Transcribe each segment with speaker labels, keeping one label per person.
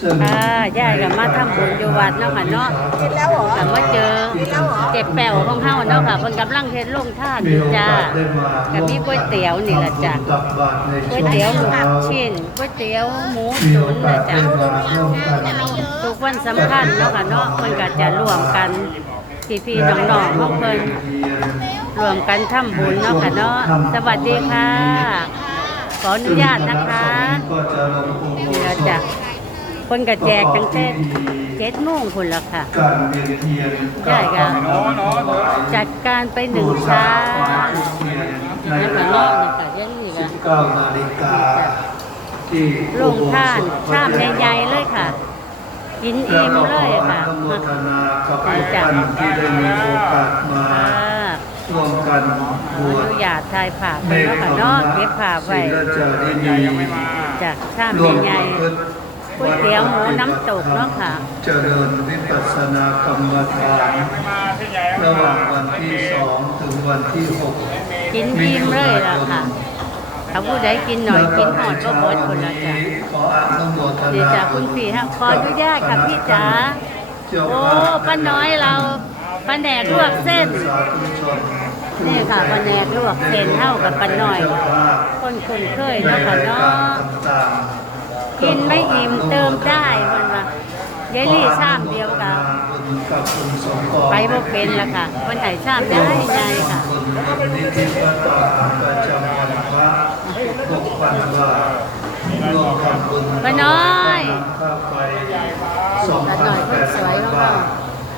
Speaker 1: ซึ่ง
Speaker 2: ค่ะยายก็มาทำบุญอยู่วัดเนาะค่ะเนาะ
Speaker 3: กินแล้วเหรอ
Speaker 2: ก็มาเจอเจ็บแป๋วของเฮาเนาะค่ะเพิ่นกำลังเฮ็ดโรงทานอ
Speaker 1: มี
Speaker 2: ยู่
Speaker 1: โอ
Speaker 2: จ้า
Speaker 1: กาสได้มา
Speaker 2: ก็มีก๋วยเตี๋ยวนี่ล่ะจ้ะ
Speaker 1: ตักบาตรใน
Speaker 2: ก๋วย
Speaker 1: ช่วง
Speaker 2: เตี๋ยวหมู
Speaker 1: เช้า
Speaker 2: ชิ้นก๋วยเตี๋ยวหมู
Speaker 1: มี
Speaker 2: ตุ๋
Speaker 1: โอนกา
Speaker 2: นะ
Speaker 1: ส
Speaker 2: จ๊ะ
Speaker 1: ได้มาร่วมกัน
Speaker 2: ทุกวันสำคัญเนาะค่ะเนาะเพิ่นก็จะร่วมกันพี่ๆน้องๆของเพิ่นรวมกันทำบุญเนาะค่ะเนาะสวัสดีค่ะ ขออนุญาตนะคะ
Speaker 1: ก็จะลงองค์
Speaker 2: นี่ละจ้ะเพิ่นก็แจกตั้งแต่เจ็ดโมงพุ่นละค่ะ
Speaker 1: การเวียนเทียน
Speaker 2: ได้ค่ะจัดการไปหนึ่งชา
Speaker 1: ใน
Speaker 2: แล้ว
Speaker 1: เว
Speaker 2: ก็
Speaker 1: ลา
Speaker 2: เนาะนี่ค่ะยันนี่ค่ะ
Speaker 1: 19นาฬิกาที่
Speaker 2: โรงทานชามใหญ่ๆเลยค่ะ กินอิ่มเลยค่ะ
Speaker 1: แล้วก็ขออนุโมทนากับทุกท่านที่ได้มีโอกาสมา
Speaker 2: ค่ะ
Speaker 1: ร่วมกัน
Speaker 2: ข
Speaker 1: บ
Speaker 2: อ
Speaker 1: ว
Speaker 2: อ
Speaker 1: ช
Speaker 2: นุญาตถ่ายภาพเพิ่นเนาะค่ะเนาะเก็บภาพไว้
Speaker 1: ศีลจารินี
Speaker 2: จากชาม
Speaker 1: ร่วม
Speaker 2: ใหญ่
Speaker 1: ประพฤติ
Speaker 2: ๆ ก๋วยเตี๋ยวหมูน้ำตกเนาะค่ะ
Speaker 1: เจริญวิปัสสนากรรมฐาน ระหว่างวันที่สองถึงวันที่หก
Speaker 2: กินอิ่มเลยล่ะค่ะถ้าผู้ใดกินหน่อยกินหอดก็เบิดคนละจ้ะ
Speaker 1: ขออนุโมทนา
Speaker 2: ดีจ้ะคุณพี่ฮะขออนุญาตค่ะพี่จ๋าโอ้ป้าน้อยเราป้าแหนกลวกเส้น
Speaker 1: สาธุชน
Speaker 2: นี่ค่ะป้าแหนกลวกเส้นเท่ากับป้าน้อย คนคุ้นเคย
Speaker 1: ใน
Speaker 2: เนาะค่ะ
Speaker 1: ราย
Speaker 2: เนาะ
Speaker 1: กิ
Speaker 2: นไม่อิ่มเติมได้มันว่าเยลลี่ชามเดียวกัน
Speaker 1: กับคุณสมกร
Speaker 2: ไปบ่เป็นละค่ะคนไหนชามได้ได้ค่ะ
Speaker 1: บุญนิธิวัดต่อประจำวันพระหกวันบาทร่วมทำบุญ
Speaker 2: ป้าน้อย
Speaker 1: ค่าไฟสอง
Speaker 2: ป้า
Speaker 1: พั
Speaker 2: น้
Speaker 1: น
Speaker 2: อยคนสว
Speaker 1: อย
Speaker 2: ของ
Speaker 1: บา
Speaker 2: เรา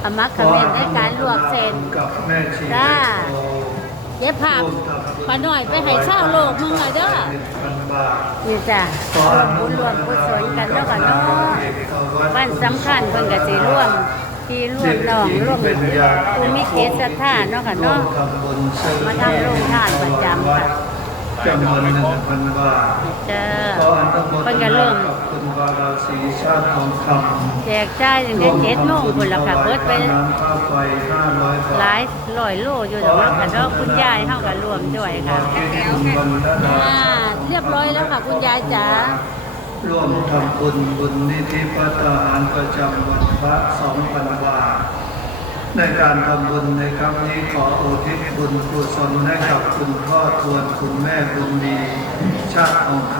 Speaker 2: อามักคเมนในการลวกเส้นจ้าเย็บภาพป้าน้อยไปให้เช่าโลกมึงอะเด้อ
Speaker 1: นึ่งพันบาท
Speaker 2: นี่จ้ะบุญรวมกุศลกันเนาะค่ะเนาะวันสำคัญเพิ่นก็สิร่วมที่ร่วมน้องร่วมภูมิเขตสถานเนาะค่ะ
Speaker 1: ร่ว
Speaker 2: เนาะ
Speaker 1: มทำบุญเสริม
Speaker 2: มาทำโรงทานประจำค่ะ
Speaker 1: จำนวนหนึ่งพันบาท
Speaker 2: จ้า
Speaker 1: ขออนุโมท
Speaker 2: เพิ่นก็
Speaker 1: นา
Speaker 2: เริ่ม
Speaker 1: กับคุณวาราศีชาติทองคำ
Speaker 2: แจกจ่ายตั้งแต่เจ็ดโมงพุ่นละค่ะเบิดไป
Speaker 1: น้ำค่าไฟห้าร้อยบาท
Speaker 2: หลายร้อยโลอยู่ดอกเนาะค่ะเนาะคุณยายเฮาก็ร่วมด้วยค่ะ เรียบร้อยแล้วค่ะ คุณยายจ๋า
Speaker 1: ร่วมทำบุญบุญนิธิพระทหารประจำวันพระสองพันบาในการทำบุญในครั้งนี้ขออุทิศบุญกุศลให้กับคุณพ่อทวนคุณแม่บุญมีชาติทองค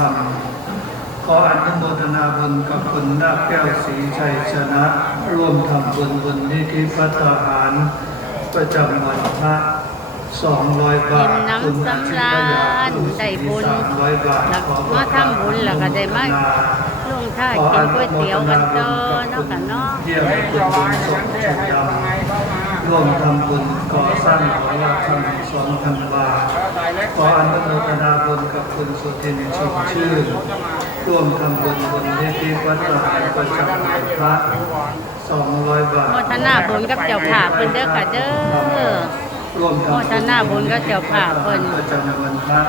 Speaker 1: ำขออนุโมทนาบุญกับคุณนาคแก้วศรีชัยชนะ ร่วมทำบุญบุญนิธิพระทหารประจำวันพระ สองร้อยบาท
Speaker 2: อิ่มน้ำสำราญได้บุญ
Speaker 1: สามร้อยบาท
Speaker 2: แล้วมาทำบุญแล้วก็ได้มาลงท่ากินก๋วยเตี๋ยวกันเด้อเนาะค่ะเนาะ
Speaker 1: เยี่ยมคุณบุญสมชยาร่วมทำบุญก่อสร้างหอระฆังสองพันบาทขออนุโมทนาบุญกับคุณสุทินชมชื่นร่วมทำบุญบุญที่ที่วัดตาดประจำวันพระสองร้อยบาท
Speaker 2: โมทนาบุญกับเจ้าภาพเพิ่นเด้อค่ะเด้อ
Speaker 1: ร่วมทำ
Speaker 2: โมทนาบุญกับเจ้าภาพเพิ่น
Speaker 1: ประจำวันพระ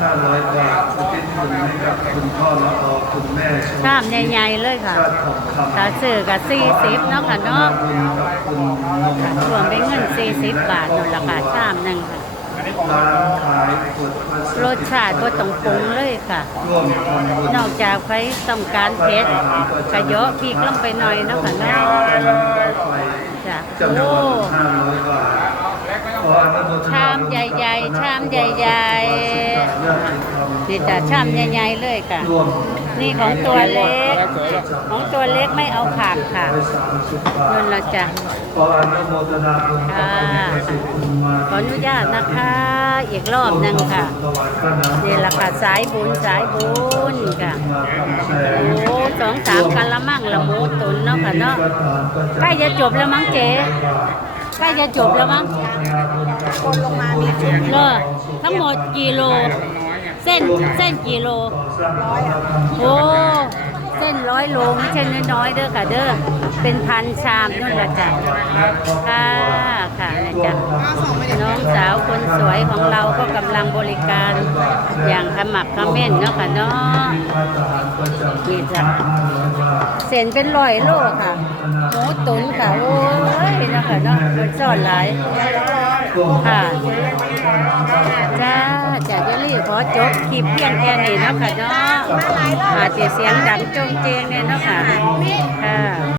Speaker 1: ห้าร้อยบาทอุทิศบุญให้กับคุณพ่อละออคุณแม่ชม
Speaker 2: ชามใหญ่ๆเลยค่ะ
Speaker 1: ชาติของคำ
Speaker 2: ถ้าซื้อก็40เนาะค่ะเนาะ
Speaker 1: บุญกับคุณนง
Speaker 2: รวมเป็นเงิน40บาทนั่นล่ะค่ะชามหนึงค่ะ
Speaker 1: ร้านขายขวดพลาสติก
Speaker 2: รสชาติบ่ต้องปรุงเลยค่ะ
Speaker 1: ร่วมทำบุญ
Speaker 2: นอกจากใครต้องการเผ็ดก็เยอะพริกลงไปหน่อยเนาะค่ะเนาะ
Speaker 1: ไฟ
Speaker 2: จ้ะ
Speaker 1: จำน
Speaker 2: โอ้ ชามใหญ่ๆ ชามใหญ่ๆนี่จ้ะชามใหญ่ๆเลยค่ะ นี่ของตัวเล็ก ของตัวเล็กไม่เอาผักค่ะ
Speaker 1: ร้อยสามสิบบาท
Speaker 2: นั่นละจ้ะ
Speaker 1: ขออนุโมทนาบุญกับคุณประสิทธิ์คุณมา
Speaker 2: ขออนุญาตนะคะ อีกรอบหนึ่งค่ะ
Speaker 1: ถวายพระน้ำ
Speaker 2: นี่ละค่ะสายบุญสายบุญค่ะโอ้สองสามกะละมังละหมูตุนเนาะค่ะเนาะใกล้จะจบแล้วมั้งเจ๊ ใกล้จะจบแล้วมั้ง
Speaker 3: คนลงมามีจุด
Speaker 2: เลอทั้งหมดกี่โล เส้นเส้นกี่โล
Speaker 3: ร้อยอะ
Speaker 2: โอ้เส้นร้อยโลไม่ใช่น้อยๆเด้อค่ะเด้อเป็นพันชามนู่นละจ้ะค่ะค่ะนะจ๊ะน้องสาวคนสวยของเราก็กำลังบริการอย่างขมักเขม้นเนาะค่ะเนาะนี่จ้ะ เส้นเป็นร้อยโลค่ะหมูตุ๋นค่ะ โอ้ยนะคะเนาะมันสอนหลาย
Speaker 1: ค่ะจ้าจ้าเดี๋ยวนี้ขอจบคลิปเพียงแค่นี้เนาะค่ะเนาะอาจจะเสียงดังจงเจงเนี่ยเนาะค่ะ